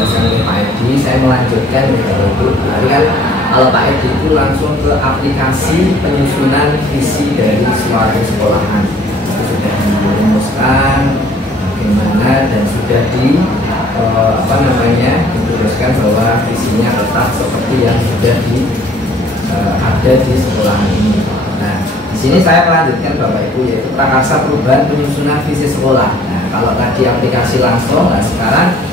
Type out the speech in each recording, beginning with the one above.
dijelaskan oleh Pak Edi, saya melanjutkan nih Bapak Ibu. Tadi kan kalau Pak Edi itu langsung ke aplikasi penyusunan visi dari suatu sekolahan, itu sudah dirumuskan bagaimana dan sudah diteruskan bahwa visinya tetap seperti yang sudah ada di sekolahan ini. Nah, di sini saya melanjutkan Bapak Ibu, yaitu prakarsa perubahan penyusunan visi sekolah. Nah, kalau tadi aplikasi langsung, nah sekarang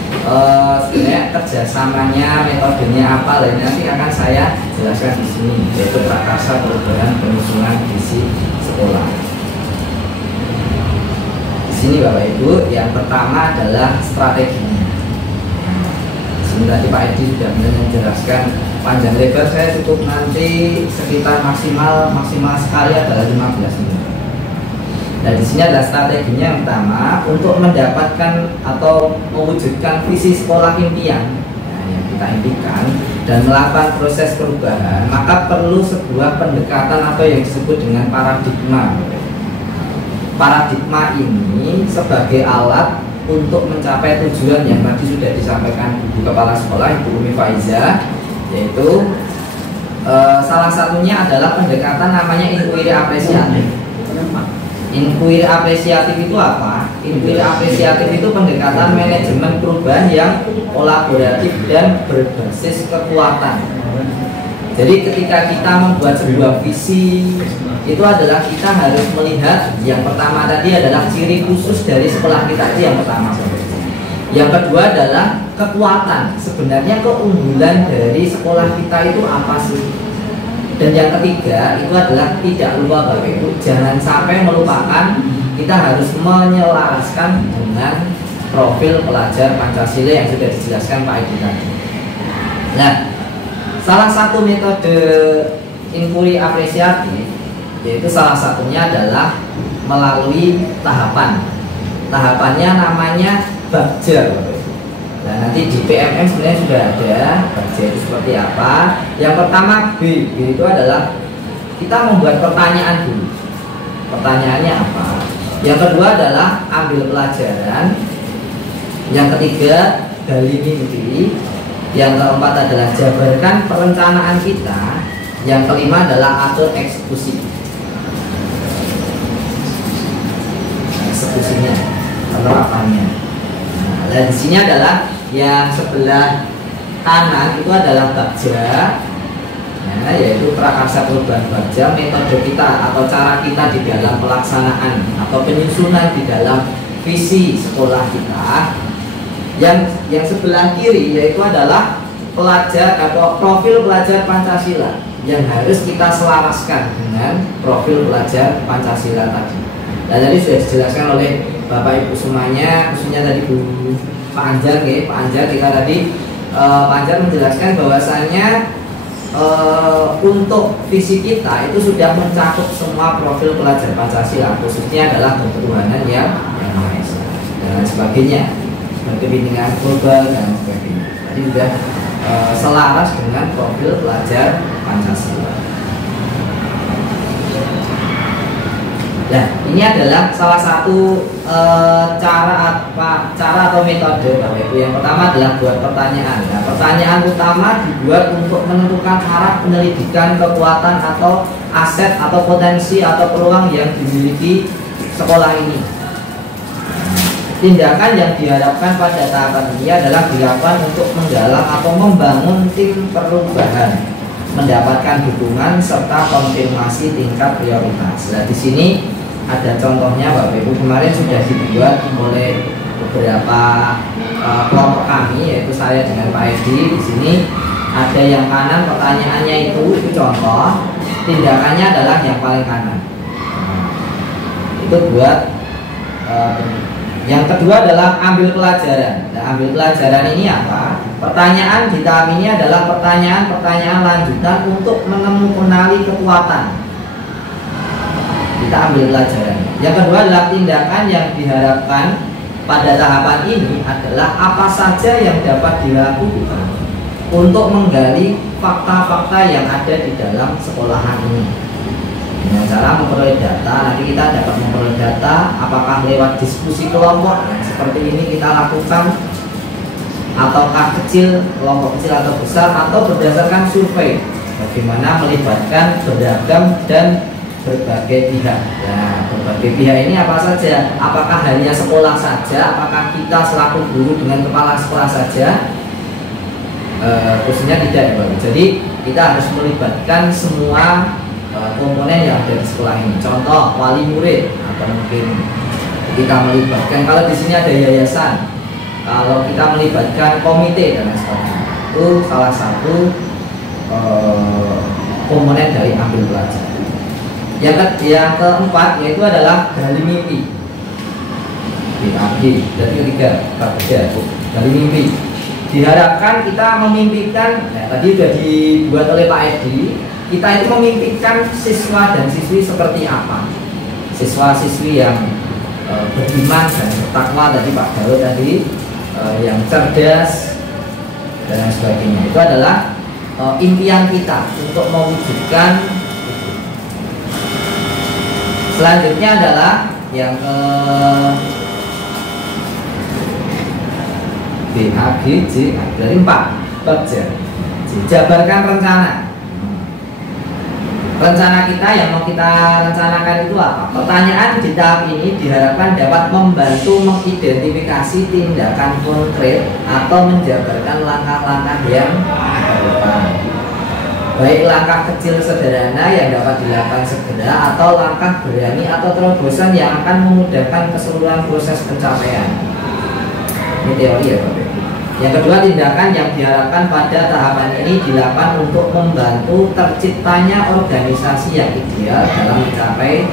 sebenarnya kerjasamanya, metodenya apa, lain nanti akan saya jelaskan di sini, yaitu prakarsa perubahan penyusunan visi sekolah. Di sini Bapak Ibu, yang pertama adalah strateginya. Di sini tadi Pak Edi sudah menjelaskan panjang lebar, saya cukup nanti sekitar maksimal sekali adalah 15 menit. Nah, di sini ada strateginya. Yang pertama, untuk mendapatkan atau mewujudkan visi sekolah impian yang kita impikan dan melakukan proses perubahan, maka perlu sebuah pendekatan atau yang disebut dengan paradigma. Paradigma ini sebagai alat untuk mencapai tujuan yang tadi sudah disampaikan Ibu Kepala Sekolah, Ibu Umi Faiza, yaitu salah satunya adalah pendekatan namanya inquiry apresiatif. Inquiry apresiatif itu apa? Inquiry apresiatif itu pendekatan manajemen perubahan yang kolaboratif dan berbasis kekuatan. Jadi ketika kita membuat sebuah visi, itu adalah kita harus melihat yang pertama tadi adalah ciri khusus dari sekolah kita, itu yang pertama. Yang kedua adalah kekuatan. Sebenarnya keunggulan dari sekolah kita itu apa sih? Dan yang ketiga itu adalah tidak lupa Bapak Ibu, jangan sampai melupakan kita harus menyelaraskan dengan profil pelajar Pancasila yang sudah dijelaskan Pak Edi tadi. Nah, salah satu metode inquiry apresiatif yaitu salah satunya adalah melalui tahapan. Tahapannya namanya Bagja. Nah, nanti di PMM sebenarnya sudah ada Bagja itu seperti apa. Yang pertama B itu adalah kita membuat pertanyaan dulu. Pertanyaannya apa? Yang kedua adalah ambil pelajaran. Yang ketiga dalimi mimpi. Yang keempat adalah jabarkan perencanaan kita. Yang kelima adalah atur eksekusi. Eksekusinya, penerapannya. Nah, dan di sini adalah yang sebelah kanan itu adalah Bagja, ya, yaitu prakarsa perubahan Bagja, metode kita atau cara kita di dalam pelaksanaan atau penyusunan di dalam visi sekolah kita. Yang sebelah kiri yaitu adalah pelajar atau profil pelajar Pancasila yang harus kita selaraskan dengan profil pelajar Pancasila tadi. Dan tadi sudah dijelaskan oleh Bapak Ibu semuanya, khususnya tadi Bu Pak Anjar, Pak Anjar kita tadi Pak Anjar menjelaskan bahwasannya untuk visi kita itu sudah mencakup semua profil pelajar Pancasila, khususnya adalah ketuhanan yang Maha Esa dan sebagainya, kepentingan global dan sebagainya. Tadi sudah selaras dengan profil pelajar Pancasila. Nah, ini adalah salah satu cara atau metode Bapak Ibu. Yang pertama adalah buat pertanyaan. Nah, pertanyaan utama dibuat untuk menentukan arah penyelidikan kekuatan atau aset atau potensi atau peluang yang dimiliki sekolah ini. Tindakan yang diharapkan pada tahapan ini adalah dilakukan untuk menggalang atau membangun tim perubahan, mendapatkan dukungan serta konfirmasi tingkat prioritas. Nah, di sini ada contohnya Bapak Ibu, kemarin sudah dibuat oleh beberapa kelompok kami, yaitu saya dengan Pak Edi. Di sini ada yang kanan, pertanyaannya itu contoh, tindakannya adalah yang paling kanan. Itu buat yang kedua adalah ambil pelajaran. Nah, ambil pelajaran ini apa? Pertanyaan di tahap ini adalah pertanyaan lanjutan untuk mengenali kekuatan. Kita ambil pelajaran. Yang kedua adalah tindakan yang diharapkan pada tahapan ini adalah apa saja yang dapat dilakukan untuk menggali fakta-fakta yang ada di dalam sekolahan ini. Dengan cara memperoleh data, nanti kita dapat memperoleh data apakah lewat diskusi kelompok, nah, seperti ini kita lakukan, ataukah kecil, kelompok kecil atau besar, atau berdasarkan survei, bagaimana melibatkan beragam dan berbagai pihak. Nah, berbagai pihak ini apa saja? Apakah hanya sekolah saja? Apakah kita selaku guru dengan kepala sekolah saja? Khususnya tidak ya Bapak. Jadi kita harus melibatkan semua komponen yang ada di sekolah ini. Contoh wali murid, atau mungkin kita melibatkan, kalau di sini ada yayasan, kalau kita melibatkan komite dan lain sebagainya, itu salah satu komponen dari ambil belajar. Yang keempat yaitu adalah gali mimpi. Jadi ketiga, gali mimpi. Diharapkan kita memimpikan, tadi sudah dibuat oleh Pak Edi, kita itu memimpikan siswa dan siswi seperti apa? Siswa-siswi yang beriman dan bertakwa, tadi Pak Daud tadi, yang cerdas dan lain sebagainya. Itu adalah impian kita untuk mewujudkan. Selanjutnya adalah yang BHGJ dari 4 kerja. Jabarkan rencana. Rencana kita yang mau kita rencanakan itu apa? Pertanyaan di tahap ini diharapkan dapat membantu mengidentifikasi tindakan konkret atau menjabarkan langkah-langkah yang depan. Baik langkah kecil sederhana yang dapat dilakukan segera, atau langkah berani atau terobosan yang akan memudahkan keseluruhan proses pencapaian. Ini teori ya Bapak. Yang kedua, tindakan yang diharapkan pada tahapan ini dilakukan untuk membantu terciptanya organisasi yang ideal dalam mencapai.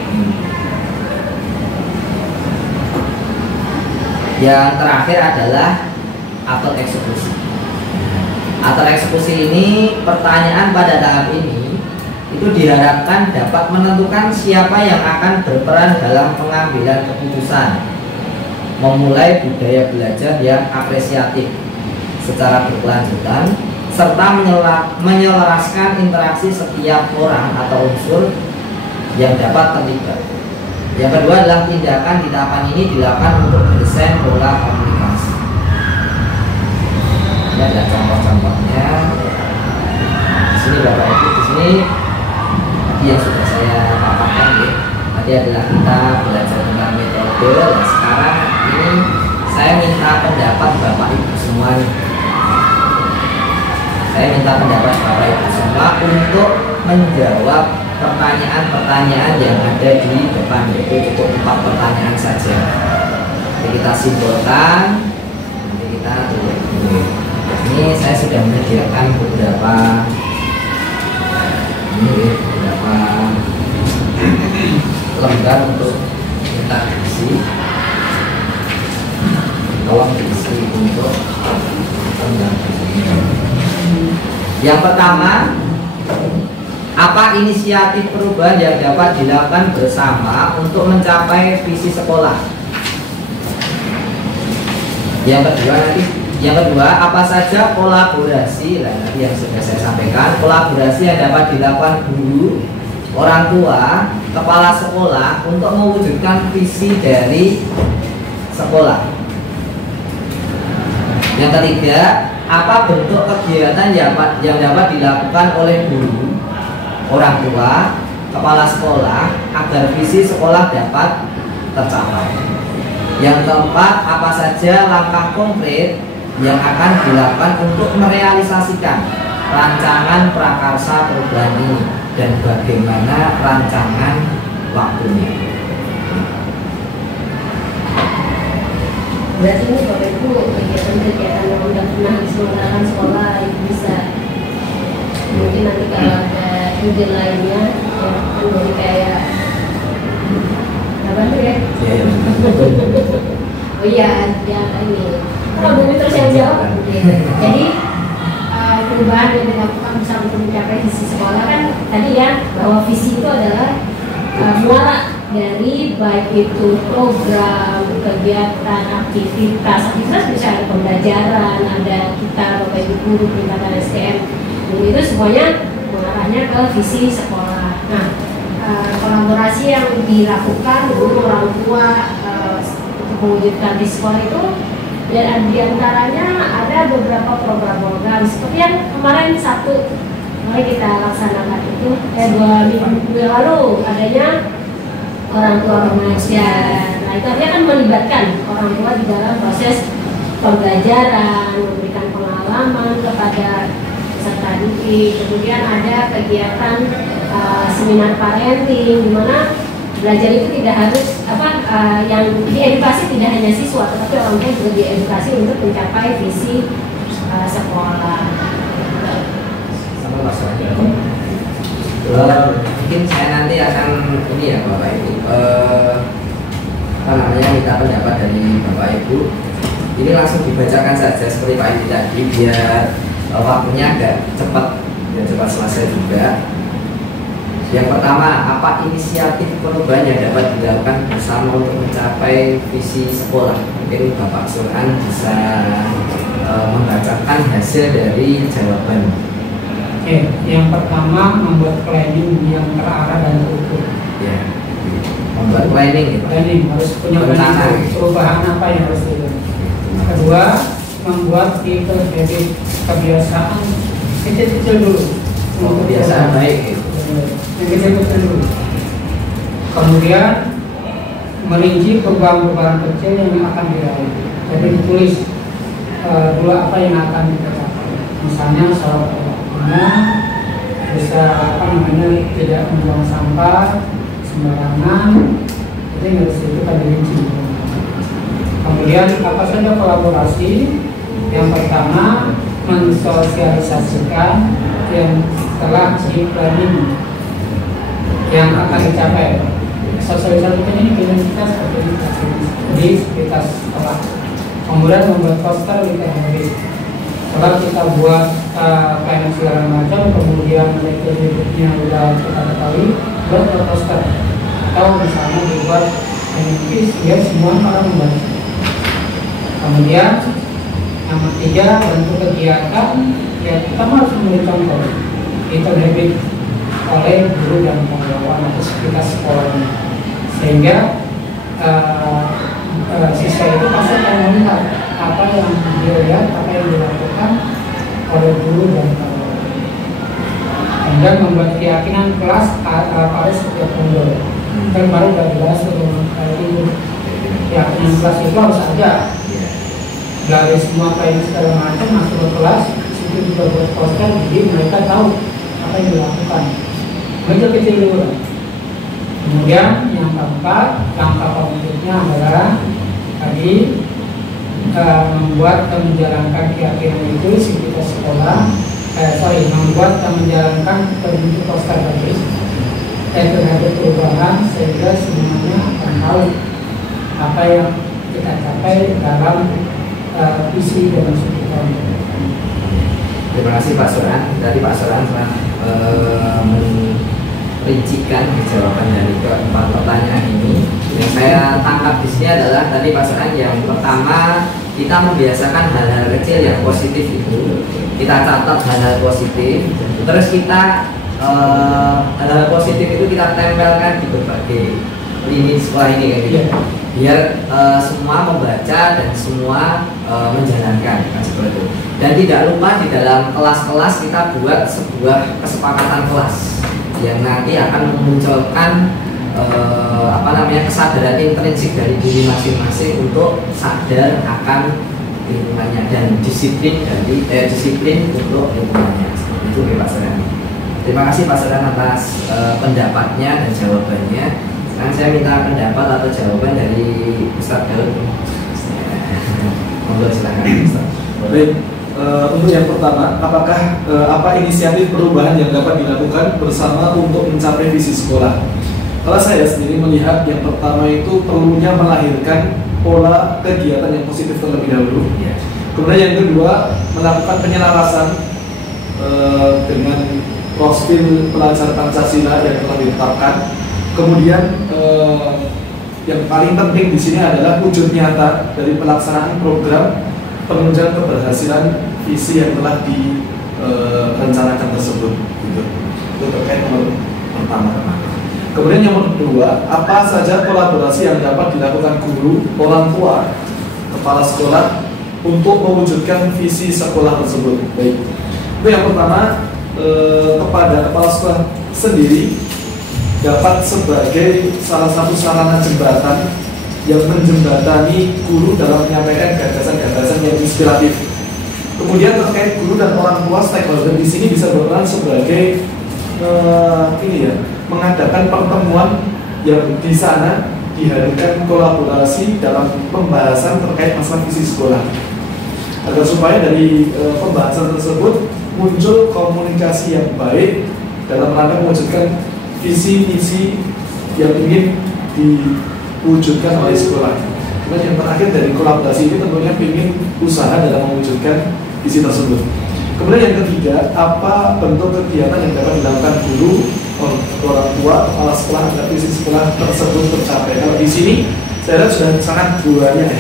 Yang terakhir adalah atur eksekusi. Atur eksekusi ini, pertanyaan pada tahap ini itu diharapkan dapat menentukan siapa yang akan berperan dalam pengambilan keputusan, memulai budaya belajar yang apresiatif secara berkelanjutan, serta menyelaraskan interaksi setiap orang atau unsur yang dapat terlibat. Yang kedua adalah tindakan di tahapan ini dilakukan untuk mendesain pola komunikasi. Ini adalah contoh-contohnya. Di sini Bapak Ibu, di sini tadi yang sudah saya paparkan ya. Tadi adalah kita belajar tentang metode. Dan sekarang ini saya minta pendapat Bapak Ibu semua nih. Saya minta pendapat Bapak Ibu semua untuk menjawab pertanyaan-pertanyaan yang ada di depan, yaitu cukup 4 pertanyaan saja. Jadi kita simpulkan, nanti kita tulis. Ini saya sudah menyediakan beberapa lembar untuk kita isi. Tolong diisi untuk lembar ini. Yang pertama, apa inisiatif perubahan yang dapat dilakukan bersama untuk mencapai visi sekolah? Yang kedua, apa saja kolaborasi, nanti yang sudah saya sampaikan, kolaborasi yang dapat dilakukan guru, orang tua, kepala sekolah untuk mewujudkan visi dari sekolah. Yang ketiga, apa bentuk kegiatan yang dapat dilakukan oleh guru, orang tua, kepala sekolah agar visi sekolah dapat tercapai. Yang keempat, apa saja langkah konkret yang akan dilakukan untuk merealisasikan rancangan prakarsa perubahan ini, dan bagaimana rancangan waktunya. Berarti ini Bapak Ibu kegiatan-kegiatan yang sudah pernah diselenggarakan sekolah itu bisa, mungkin nanti kalau ada ide lainnya ya, kan jadi kayak apa tuh ya? Oh iya, ya ini. Kalau Bumi terus yang jawab. Jadi perubahan yang dilakukan bisa untuk mencapai visi sekolah kan tadi ya, bahwa visi itu adalah muara dari baik itu program, kegiatan, aktivitas bisa ada pembelajaran, ada kita Bapak Ibu guru, peningkatan SDM, dan itu semuanya mengarahnya ke visi sekolah. Nah, kolaborasi yang dilakukan guru, orang tua untuk mewujudkan visi sekolah itu Dan di antaranya ada beberapa program-program seperti yang kemarin mulai kita laksanakan itu 2 minggu lalu adanya orang tua remaja. Nah itu artinya kan melibatkan orang tua di dalam proses pembelajaran, memberikan pengalaman kepada peserta didik. Kemudian ada kegiatan seminar parenting, di mana belajar itu tidak harus yang diedukasi tidak hanya siswa, tetapi orang tua juga diedukasi untuk mencapai visi sekolah. Sama masalahnya. Mungkin saya nanti akan ini ya Bapak Ibu, minta pendapat dari Bapak Ibu. Ini langsung dibacakan saja seperti Pak Edi tadi, biar waktunya agak cepat, biar cepat selesai juga. Yang pertama, apa inisiatif perubahan yang dapat dilakukan bersama untuk mencapai visi sekolah? Mungkin Bapak Surhan bisa membacakan hasil dari jawaban. Oke, yang pertama membuat planning yang terarah dan terukur. Ya, membuat planning. Planning harus punya planning perubahan apa yang harus dilakukan. Kedua, membuat kebiasaan kecil-kecil dulu. Kebiasaan baik. Yang kecil-kecil dulu. Kemudian merinci perubahan-perubahan kecil yang akan diraih. Jadi ditulis dulu apa yang akan kita capai. Misalnya soal waktunya, bisa tidak membuang sampah sembarangan, itu yang harus kita dirinci. Kemudian apa saja kolaborasi? Yang pertama mensosialisasikan yang telah di planning yang akan dicapai. Sosialisasikan ini kita seperti di sekitar sekolah. Kemudian membuat poster di THB. Setelah kita buat planning segala macam, kemudian metodenya sudah kita ketahui, buat poster. Atau misalnya dibuat NFIS biar semua orang membaca. Kemudian yang ketiga, bentuk kegiatan ya kita harus memberi contoh. Itu debit oleh guru dan pengelola atau sekitar sekolahnya, sehingga siswa itu pasti akan melihat apa yang dia lihat, apa yang dilakukan oleh guru dan pengelola. Kemudian membuat keyakinan kelas pada setiap guru. Kan baru sudah dibahas itu keyakinan kelas itu harus ada. Dari semua kain segala macam masuk ke kelas, situ juga buat poster, jadi mereka tahu apa yang dilakukan. Mereka kecil dulu. Kemudian yang keempat, langkah konkretnya adalah tadi membuat dan menjalankan keyakinan itu kita sekolah. Membuat dan menjalankan bentuk poster tadi terhadap perubahan sehingga semuanya akan tahu apa yang kita capai dalam visi dan misi kita. Terima kasih Pak Surhan. Tadi Pak Surhan telah merincikan jawaban dari keempat pertanyaan ini. Yang saya tangkap di sini adalah tadi Pak Surhan, yang pertama kita membiasakan hal-hal kecil yang positif itu. Kita catat hal-hal positif, terus kita hal-hal positif itu kita tempelkan di berbagai lini sekolah ini kayak gitu. Biar semua membaca dan semua menjalankan seperti itu. Dan tidak lupa di dalam kelas-kelas kita buat sebuah kesepakatan kelas yang nanti akan memunculkan kesadaran intrinsik dari diri masing-masing untuk sadar akan lingkungannya dan disiplin untuk lingkungannya. Itu Pak Surhan. Terima kasih Pak Surhan atas pendapatnya dan jawabannya. Sekarang saya minta pendapat atau jawaban dari Ustaz Daud. Monggo silakan Ustaz. Baik, untuk yang pertama, apakah apa inisiatif perubahan yang dapat dilakukan bersama untuk mencapai visi sekolah? Kalau saya sendiri melihat yang pertama itu perlunya melahirkan pola kegiatan yang positif terlebih dahulu. Kemudian yang kedua, melakukan penyelarasan dengan profil pelajar Pancasila yang telah ditetapkan. Kemudian yang paling penting di sini adalah wujud nyata dari pelaksanaan program penunjang keberhasilan visi yang telah direncanakan tersebut. Gitu. Itu terkait nomor pertama. Kemudian yang kedua, apa saja kolaborasi yang dapat dilakukan guru, orang tua, kepala sekolah, untuk mewujudkan visi sekolah tersebut. Baik, itu yang pertama, kepada kepala sekolah sendiri dapat sebagai salah satu sarana jembatan yang menjembatani guru dalam menyampaikan gagasan-gagasan yang inspiratif. Kemudian terkait guru dan orang tua, stakeholder di sini bisa berperan sebagai mengadakan pertemuan yang di sana dihadirkan kolaborasi dalam pembahasan terkait masalah visi sekolah, agar supaya dari pembahasan tersebut muncul komunikasi yang baik dalam rangka mewujudkan visi misi yang ingin diwujudkan oleh sekolah. Dan yang terakhir dari kolaborasi ini tentunya ingin usaha dalam mewujudkan visi tersebut. Kemudian yang ketiga, apa bentuk kegiatan yang dapat dilakukan guru, orang tua, kepala sekolah agar visi sekolah tersebut tercapai? Kalau di sini saya lihat sudah sangat banyak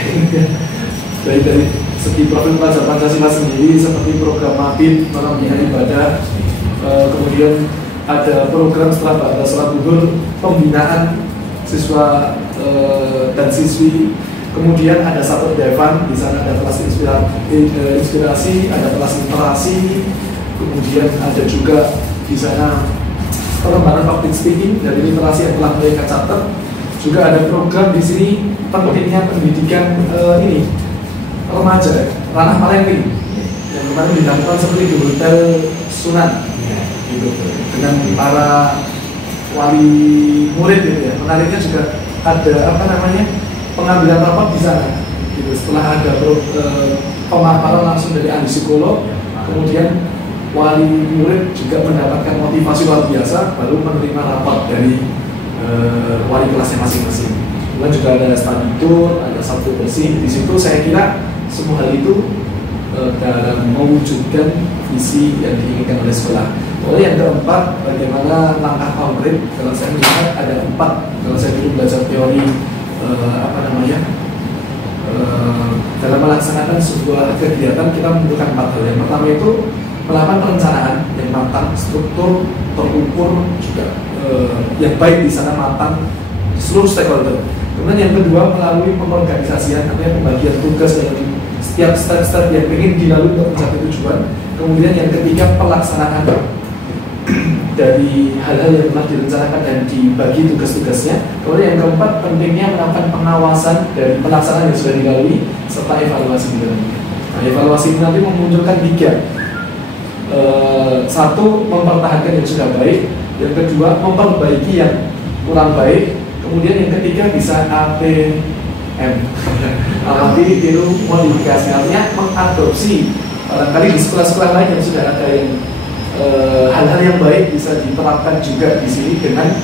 dari segi profil pelajar Pancasila sendiri, seperti program mabit malam hari ibadah, kemudian ada program setelah bahasa sholat zuhur, pembinaan siswa dan siswi, kemudian ada satu devan, di sana ada kelas inspirasi, ada kelas literasi, kemudian ada juga di sana pengembangan public speaking dari literasi yang telah mereka catat. Juga ada program di sini pentingnya pendidikan remaja, ranah parenting yang kemarin dilakukan seperti di Hotel Sunan, gitu, dengan para wali murid gitu ya. Menariknya juga ada pengambilan rapat di sana, gitu. Setelah ada pemaparan langsung dari ahli psikolog, kemudian wali murid juga mendapatkan motivasi luar biasa, baru menerima rapat dari wali kelasnya masing-masing. Kemudian juga ada study tour, ada sabtu bersih. Di situ saya kira semua hal itu dalam mewujudkan visi yang diinginkan oleh sekolah. Lalu yang keempat, bagaimana langkah konkret? Kalau saya melihat ada 4. Kalau saya dulu belajar teori dalam melaksanakan sebuah kegiatan kita membutuhkan 4 hal. Yang pertama itu melakukan perencanaan yang matang, struktur terukur juga yang baik di sana matang seluruh stakeholder. Kemudian yang kedua, melalui pengorganisasian, artinya pembagian tugas dari setiap step-step yang ingin dilalui untuk mencapai tujuan. Kemudian yang ketiga, pelaksanaan dari hal-hal yang telah direncanakan dan dibagi tugas-tugasnya. Kemudian yang keempat, pentingnya melakukan pengawasan dari pelaksanaan yang sudah dilalui serta evaluasi di dalamnya. Nah, evaluasi ini nanti memunculkan 3. 1, mempertahankan yang sudah baik. Yang kedua, memperbaiki yang kurang baik. Kemudian yang ketiga bisa ATM, amati, tiru, modifikasi, artinya mengadopsi barangkali di sekolah-sekolah lain yang sudah ada yang hal-hal yang baik bisa diterapkan juga di sini dengan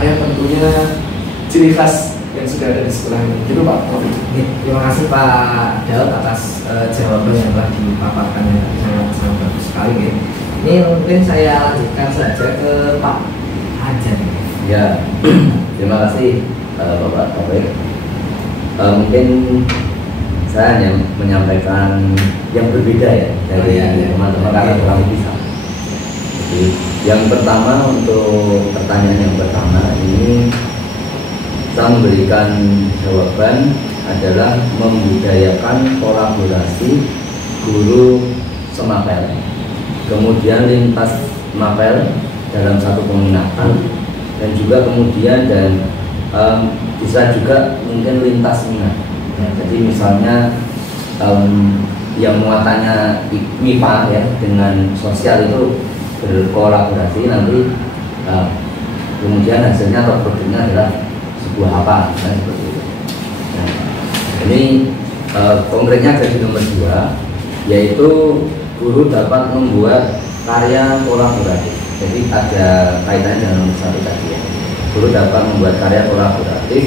tentunya ciri khas yang sudah ada di sekolah ini. Gitu Pak. Terima kasih Pak Daud atas jawaban yang telah dipaparkan yang sangat bagus sekali. Ya. Ini mungkin saya lanjutkan saja ke Pak Ajan. Ya, terima kasih Bapak Taufik. Mungkin saya hanya menyampaikan yang berbeda ya dari teman-teman karena kurang bisa. Jadi yang pertama, untuk pertanyaan yang pertama ini saya memberikan jawaban adalah membudayakan kolaborasi guru semapel, kemudian lintas mapel dalam satu peminatan, dan juga kemudian bisa juga mungkin lintas minat. Ya, jadi misalnya yang muatannya MIPA ya dengan sosial itu berkolaborasi, nanti kemudian hasilnya atau produknya adalah sebuah apa, kan seperti itu. Nah, ini konkretnya ada di nomor 2, yaitu guru dapat membuat karya kolaboratif. Jadi ada kaitannya dengan nomor 1 tadi ya. Guru dapat membuat karya kolaboratif,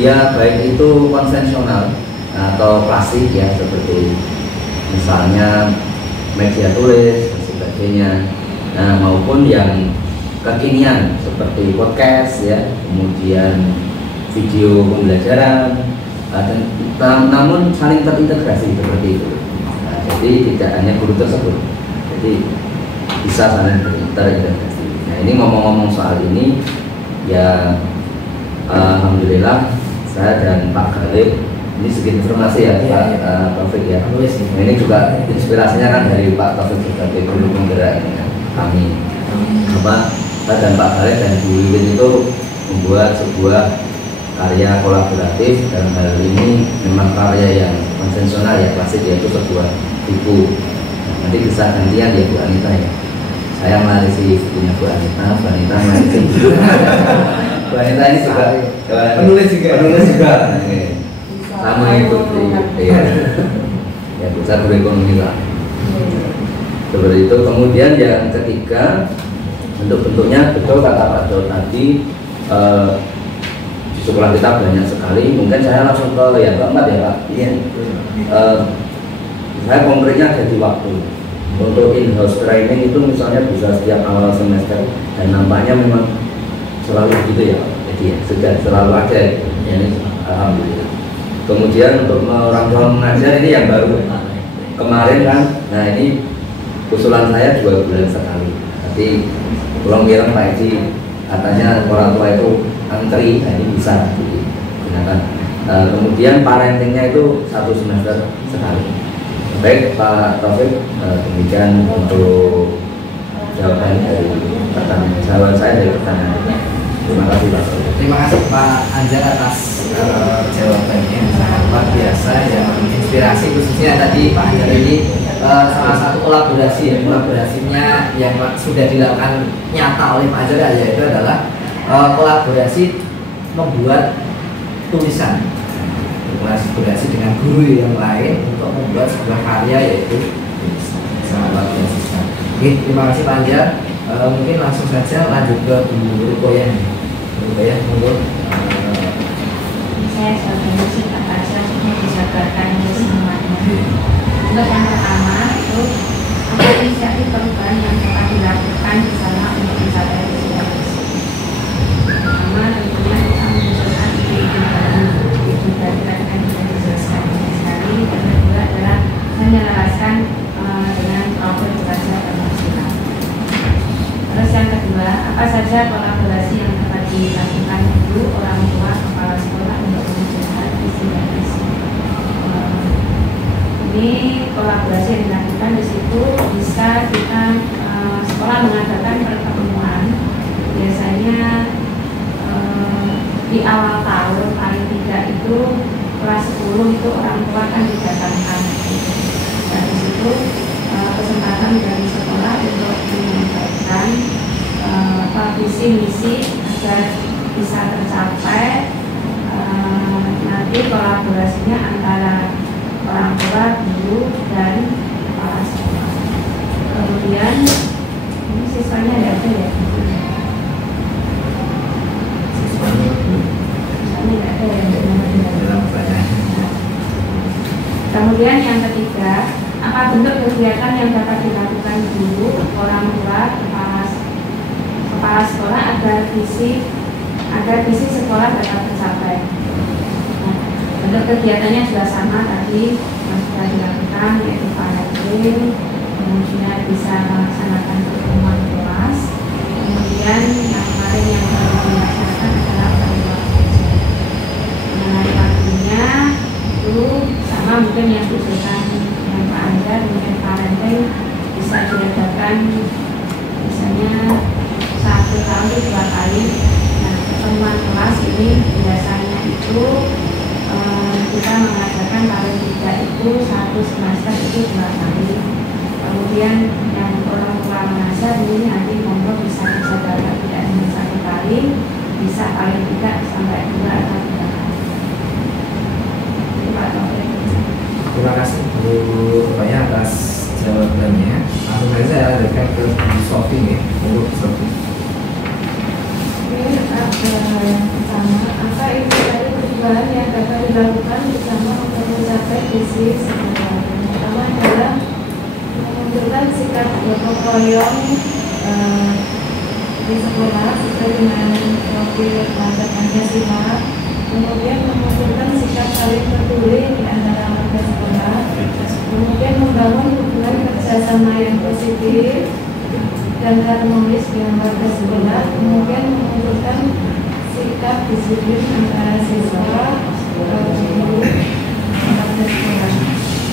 ya baik itu konvensional atau klasik ya, seperti misalnya media tulis dan sebagainya, maupun yang kekinian seperti podcast ya, kemudian video pembelajaran, namun saling terintegrasi seperti itu. Nah, jadi tidak hanya guru tersebut, jadi bisa saling terintegrasi. Nah, ini ngomong-ngomong soal ini ya, alhamdulillah saya dan Pak Galib ini sedikit informasi ya Pak Taufik ya. Nah, ini juga inspirasinya kan dari Pak Taufik sebagai guru penggerak kami. Pak dan Pak Khalid dan Bu Wiwin itu membuat sebuah karya kolaboratif, dalam hal ini memang karya yang konvensional ya, klasik, yaitu sebuah buku. Nanti bisa gantian ya Bu Anita ya. Saya melarisi bukunya Bu Anita melarisi. Bu Anita ini juga penulis juga. Sama itu ya bisa berekonomi lah. Seperti itu. Kemudian yang ketiga, bentuk-bentuknya betul kata Pak Daud tadi, di sekolah kita banyak sekali. Mungkin saya langsung ke yang keempat ya Pak. Iya. Saya konkretnya ada di waktu. Untuk in-house training itu misalnya bisa setiap awal semester, dan nampaknya memang selalu gitu ya Pak. Jadi ya, sudah selalu ada ya, ini alhamdulillah. Kemudian untuk orang tua mengajar ini yang baru kemarin kan, nah ini usulan saya 2 bulan sekali. Tapi tolong bilang Pak Edi, katanya orang tua itu antri, nah ini bisa digunakan. Kemudian parentingnya itu 1 semester sekali. Baik Pak Taufik, demikian untuk jawaban dari pertanyaan. Jawaban saya dari pertanyaan. Terima kasih Pak. Terima kasih Pak Anjar atas jawabannya sangat luar biasa, yang inspirasi khususnya tadi Pak Anjar ini salah satu kolaborasinya yang sudah dilakukan nyata oleh Pak Anjar, yaitu adalah kolaborasi membuat tulisan, kolaborasi dengan guru yang lain untuk membuat sebuah karya, yaitu sangat luar biasa. Oke, terima kasih Pak Anjar. Mungkin langsung saja lanjut ke Bu Rukoyah. Ya, monggo. Saya sebagai singkat aja supaya dijabarkan semuanya. Untuk yang pertama itu apa inisiatif perubahan yang dapat dilakukan bersama untuk mencapai visi. Pertama tentunya kita menunjukkan ide baru, ide baru akan dijelaskan sekali. Dan kedua adalah menyelaraskan dengan profil belajar dan maksimal. Terus yang kedua, apa saja kolaborasi yang dapat dilakukan guru, orang tua, kepala sekolah untuk mewujudkan visi dan misi. Ini kolaborasi yang dilakukan di situ bisa kita sekolah mengadakan pertemuan. Biasanya di awal tahun paling tidak itu kelas 10 itu orang tua kan didatangkan. Dan di situ kesempatan dari sekolah untuk menyampaikan visi misi agar bisa tercapai. Nanti kolaborasinya antara orang tua, guru, dan kepala sekolah. Kemudian ini siswanya ada ya? Siswanya nggak ada ya? Kemudian yang ketiga, apa bentuk kegiatan yang dapat dilakukan guru, orang tua, kepala sekolah agar visi sekolah dapat tercapai. Nah, bentuk kegiatannya juga sama tadi yang sudah dilakukan, yaitu parenting, kemudian bisa melaksanakan pertemuan kelas, kemudian yang kemarin yang baru dilaksanakan adalah pertemuan kerja. Mengenai waktunya itu sama mungkin yang diusulkan dengan Pak Anjar, mungkin parenting bisa diadakan misalnya 1 tahun itu 2 kali. Nah, pertemuan kelas ini biasanya itu kita mengadakan paling tidak itu 1 semester itu 2 kali. Kemudian yang orang tua mengajar ini nanti monggo bisa dijadwalkan tidak hanya 1 kali, bisa paling tidak sampai 2 atau 3 kali. Terima kasih Bu Rukoyah atas jawabannya. Langsung saja saya lanjutkan ke Bu Sofi nih. Untuk Sofi. Yang pertama, apa itu dari perubahan yang dapat dilakukan bersama untuk mencapai visi sekolah? Yang pertama adalah menunjukkan sikap gotong royong di sekolah sesuai dengan profil pelajar Pancasila. Kemudian menunjukkan sikap saling peduli di antara warga sekolah. Kemudian membangun hubungan kerjasama yang positif dan harmonis dengan warga sekolah. Kemudian menunjukkan sikap disiplin antara siswa, guru, pada sekolah.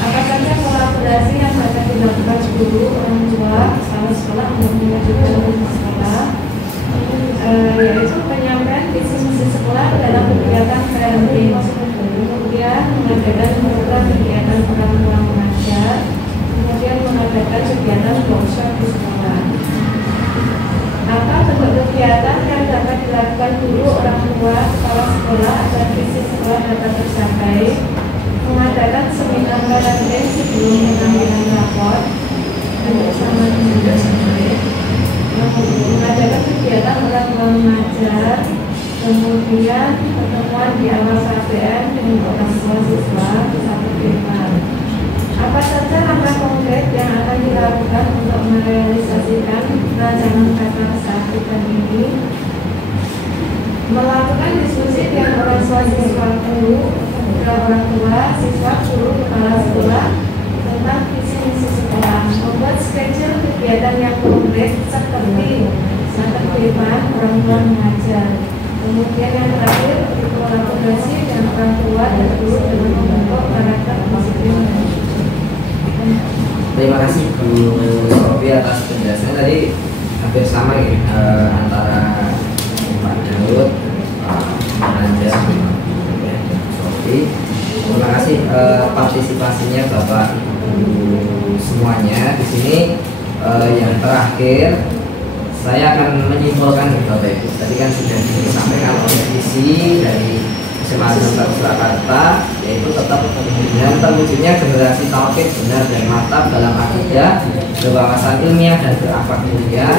Apa saja kolaborasi yang dapat dilakukan guru, orang tua, sekolah untuk mewujudkan visi sekolah, yaitu penyampaian visi misi sekolah dalam kegiatan PLB, kemudian mengadakan program kegiatan orang tua mengajar, kemudian mengadakan kegiatan workshop di sekolah. Apa bentuk kegiatan yang dapat dilakukan guru, orang tua, kepala sekolah agar visi sekolah dapat tercapai? Mengadakan seminar parenting sebelum pengambilan rapor bersama dengan mengadakan kegiatan orang tua mengajar, kemudian pertemuan di awal KPN dengan orang tua siswa satu primer. Apa saja langkah konkret yang akan dilakukan untuk merealisasikan rancangan kata kesakitan ini? Melakukan diskusi dengan orang tua siswa guru, orang tua siswa guru, kepala sekolah tentang visi misi sekolah. Membuat schedule kegiatan yang konkret seperti keterlibatan orang tua mengajar. Kemudian yang terakhir berkolaborasi dengan orang tua dan guru dengan membentuk karakter disiplin. Terima kasih Bu Sofi atas penjelasannya tadi hampir sama ya antara Pak Daud, Pak Anja, Sofi. Terima kasih partisipasinya Bapak Ibu semuanya di sini. Yang terakhir saya akan menyimpulkan Bapak Ibu. Tadi kan sudah disampaikan oleh visi dari SMA Surakarta, yaitu tetap dengan terwujudnya generasi tauhid benar dan mantap dalam akidah, berwawasan ilmiah dan berakhlak mulia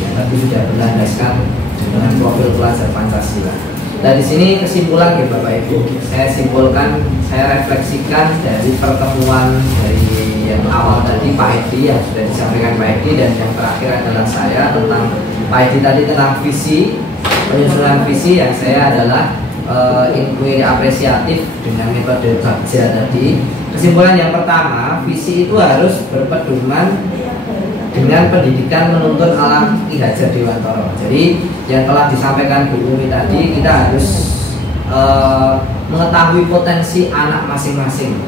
yang tadi sudah berlandaskan dengan profil pelajar Pancasila. Nah di sini kesimpulan ya Bapak Ibu, saya simpulkan, saya refleksikan dari pertemuan dari yang awal tadi Pak Edi yang sudah disampaikan Pak Edi, dan yang terakhir adalah saya tentang Pak Edi tadi tentang visi, penyusunan visi, yang saya adalah inquiry apresiatif dengan metode Bagja tadi. Kesimpulan yang pertama, visi itu harus berpedoman dengan pendidikan menuntun ala Ki Hajar Dewantara. Jadi yang telah disampaikan Bu Umi tadi, kita harus mengetahui potensi anak masing-masing.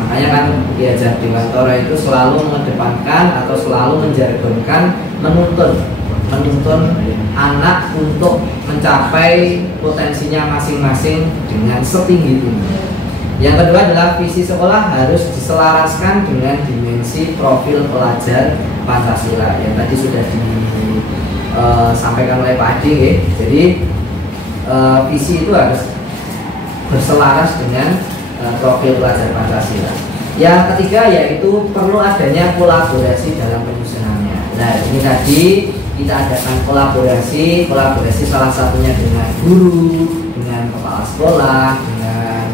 Makanya kan Ki Hajar Dewantara itu selalu mengedepankan atau selalu menjargonkan menuntun anak untuk mencapai potensinya masing-masing dengan setinggi-tinggi. Yang kedua adalah visi sekolah harus diselaraskan dengan dimensi profil pelajar Pancasila yang tadi sudah disampaikan oleh Pak Adi ya. Jadi visi itu harus berselaras dengan profil pelajar Pancasila. Yang ketiga yaitu perlu adanya kolaborasi dalam penyusunannya. Nah ini tadi kita adakan kolaborasi salah satunya dengan guru, dengan kepala sekolah, dengan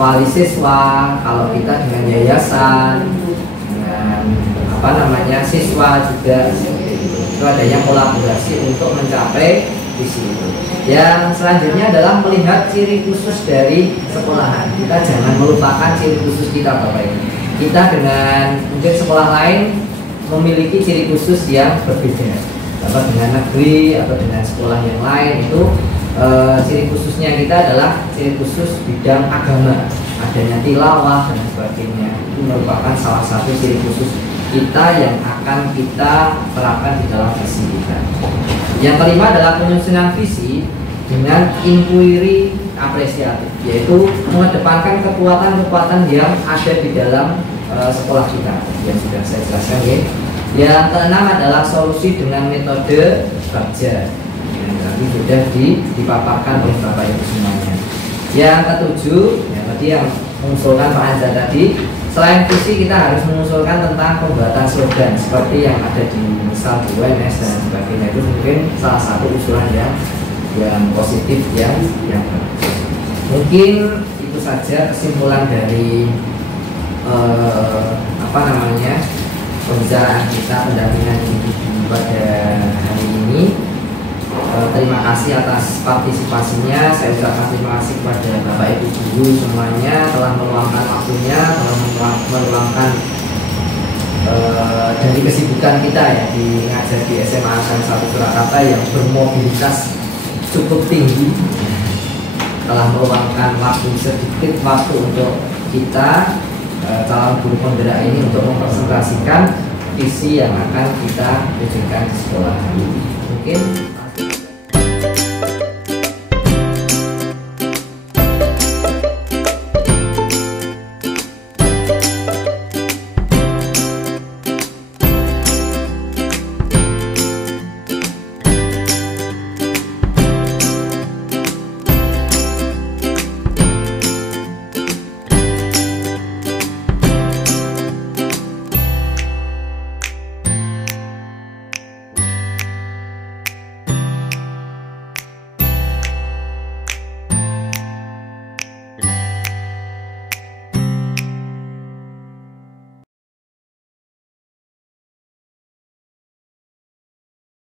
wali siswa, kalau kita dengan yayasan, dengan siswa juga. Itu adanya kolaborasi untuk mencapai visi itu. Yang selanjutnya adalah melihat ciri khusus dari sekolahan. Kita jangan melupakan ciri khusus kita Bapak Ibu. Kita dengan mungkin sekolah lain memiliki ciri khusus yang berbeda, atau dengan negeri atau dengan sekolah yang lain itu ciri khususnya kita adalah ciri khusus bidang agama, adanya tilawah dan sebagainya. Itu merupakan salah satu ciri khusus kita yang akan kita terapkan di dalam visi kita. Yang kelima adalah penyusunan visi dengan inquiry apresiatif, yaitu mengedepankan kekuatan-kekuatan yang ada di dalam sekolah kita yang sudah saya jelaskan ya. Yang keenam adalah solusi dengan metode Bagja yang tadi sudah dipaparkan oleh Bapak Ibu semuanya. Yang ketujuh, yang tadi yang mengusulkan Pak Anja tadi, selain visi kita harus mengusulkan tentang pembuatan slogan seperti yang ada di misal UNS dan sebagainya. Itu mungkin salah satu usulan yang positif yang bagus. Mungkin itu saja kesimpulan dari pembicaraan kita, pendampingan individu pada hari ini. Terima kasih atas partisipasinya. Saya ucapkan terima kasih kepada Bapak Ibu guru semuanya telah meluangkan waktunya, telah meluangkan dari kesibukan kita ya di ngajar di SMA Negeri 1 Surakarta yang bermobilitas cukup tinggi. telah meluangkan waktu sedikit waktu untuk kita calon guru penggerak ini untuk mempresentasikan visi yang akan kita wujudkan di sekolah. Mungkin